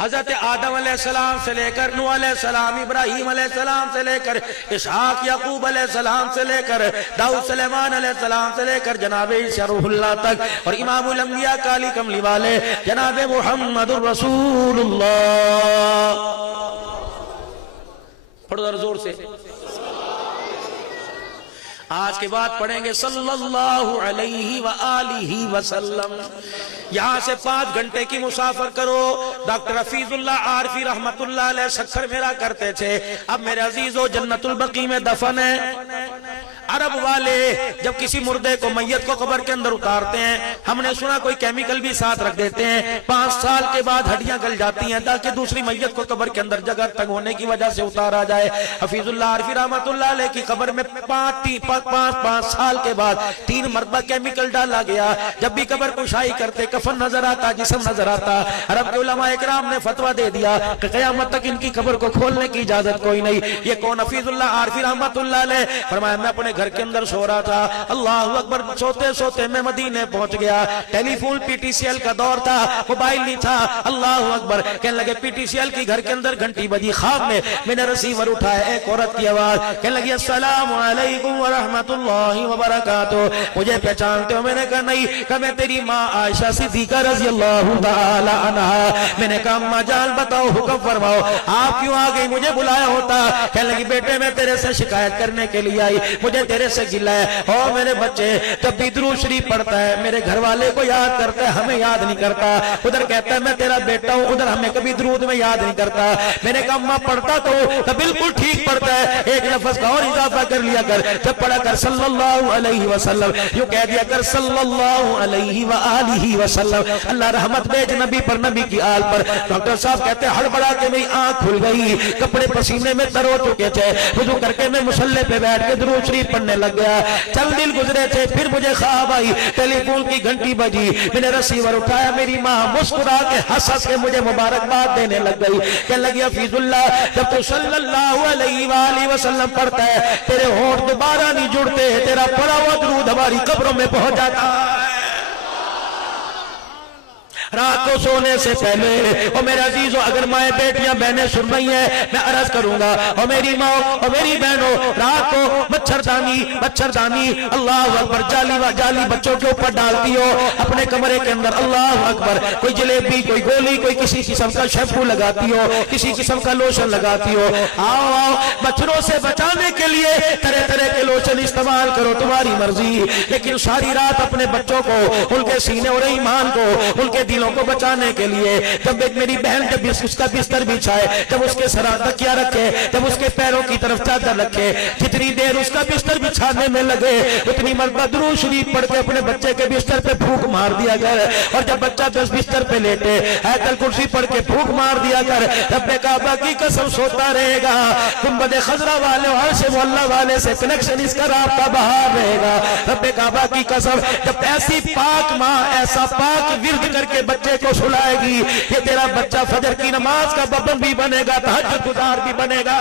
حضرت آدم علیہ السلام سے لے کر نوح علیہ السلام، ابراہیم علیہ السلام سے لے کر اسحاق یعقوب علیہ السلام سے لے کر داؤد سلیمان علیہ السلام سے لے کر جناب عیسی روح اللہ تک، اور امام الانبیاء کالی کملی والے جناب محمد الرسول اللہ. پڑھو ذرا زور سے. آج کے بعد پڑھیں گے صلی اللہ علیہ وآلہ وسلم. یہاں سے 5 گھنٹے کی مسافر کرو. ڈاکٹر حفیظ اللہ عارفی رحمت اللہ علیہ سکر میرا کرتے تھے. اب میرے عزیزو جنت البقیع میں دفن ہے. عرب والے جب کسی مردے کو میت کو قبر کے اندر اتارتے ہیں، ہم نے سنا کوئی کیمیکل بھی ساتھ رکھ دیتے ہیں. 5 سال کے بعد ہڈیاں گل جاتی ہیں تاکہ دوسری میت کو قبر کے اندر جگہ تنگ ہونے کی وجہ سے اتارا جائے. حفیظ اللہ عارفی رحمت اللہ علیہ کی قبر میں 5 سال کے بعد 3 مرتبہ کیمیکل ڈالا گیا. جب بھی قبر کشائی کرتے کفن نظر آتا، جسم نظر آتا. عرب کے علماء اکرام نے فتویٰ دے دیا کہ قیامت تک ان کی قبر کو کھولنے کی اجازت کوئی نہیں. یہ کون؟ حفیظ اللہ عارفی رحمت اللہ علیہ. فرمایا میں اپنے گھر کے اندر سو رہا تھا، اللہ اکبر، سوتے سوتے میں مدینے پہنچ گیا. Telephone P T C L کا دور تھا، موبائل نہیں تھا. اللہ اکبر، کہنے لگے پی ٹی سی ایل کی گھر کے اندر گھنٹی بجی. خواب میں نے ریسیور اٹھایا، ایک عورت کی آواز، کہنے لگی السلام علیکم ورحمۃ اللہ وبرکاتہ. مجھے پہچانتے ہو؟ میں نے کہا نہیں. کہ میں تیری ماں عائشہ صدیقہ رضی اللہ تعالی عنہا. میں نے کہا اماں جان بتاؤ، حکم فرماؤ، آپ کیوں آ گئی؟ مجھے بلایا ہوتا. کہنے لگی بیٹے میں تیرے سے شکایت کرنے کے لیے آئی، مجھے تیرے سے گلہ ہے. اور میرے بچے جب بھی درود شریف پڑھتا ہے میرے گھر والے کو یاد کرتا ہے، ہمیں یاد نہیں کرتا. ادھر کہتا ہے میں تیرا بیٹا ہوں، ادھر ہمیں کبھی درود میں یاد نہیں کرتا. میں نے کہا اماں پڑھتا تو بالکل ٹھیک پڑھتا ہے، ایک لفظ کا اور اضافہ کر لیا کر. جب پڑھا کر صلی اللہ علیہ وسلم، یوں کہہ دیا کر صلی اللہ علیہ وآلہ وسلم. اللہ رحمت بھیج نبی پر، نبی کی آل پر. ڈاکٹر صاحب کہتے ہیں ہڑبڑا کے میری آنکھ کھل گئی، کپڑے پسینے میں تر ہو چکے تھے. وضو کر کے میں مصلی پہ بیٹھ کے درود شریف پڑھنے لگ گیا. چند دن گزرے تھے، پھر مجھے خواب آئی، ٹیلی فون کی گھنٹی بجی. میں نے ریسیور اٹھایا، میری ماں مسکرا کے ہنس ہنس کے مجھے مبارکباد دینے لگ گئی. کہنے لگی حفیظ اللہ جب تو صلی اللہ علیہ وآلہ وسلم پڑھتا ہے تیرے ہونٹ دوبارہ نہیں جڑتے، تیرا پڑھا ہوا درود ہماری قبروں میں پہنچ جاتا ہے. رات کو سونے سے پہلے اور میرے عزیزو اگر مائیں بیٹیاں بہنیں سن رہی ہیں میں عرض کروں گا، اور میری ماں اور میری بہنوں، رات کو مچھردانی اللہ اکبر جالی بچوں کے اوپر ڈالتی ہو اپنے کمرے کے اندر. اللہ اکبر، کوئی جلیبی، کوئی گولی، کوئی کسی قسم کا شیمپو لگاتی ہو، کسی قسم کا لوشن لگاتی ہو. آؤ مچھروں سے بچانے کے لیے طرح طرح کے لوشن استعمال کرو، تمہاری مرضی. لیکن ساری رات اپنے بچوں کو، ان کے سینے اور ایمان کو، ان کے دلوں کو بچانے کے لیے، جب ایک میری بہن جب اس کا بستر بچھائے، جب اس کے سر تکیا رکھے، جب اس کے پیروں کی طرف چادر رکھے، جتنی دیر اس کا بستر بچھانے میں لگے اتنی مرتبہ درود شریف پڑھ کے اپنے بچے کے بستر پہ پھونک مار دیا کر. اور جب بچہ بستر پہ لیٹے آیت الکرسی پڑھ کے پھونک مار دیا کر. رب کعبہ کی قسم سوتا رہے گا، گنبد خضرا والے اور عرش معلیٰ والے سے کنیکشن اس کا رابطہ بہار رہے گا. رب کعبہ کی قسم جب ایسی پاک ماں ایسا پاک ورد کر کے بچے کو سلائے گی، یہ تیرا بچہ فجر کی نماز کا پابند بھی بنے گا، تہجد گزار بھی بنے گا.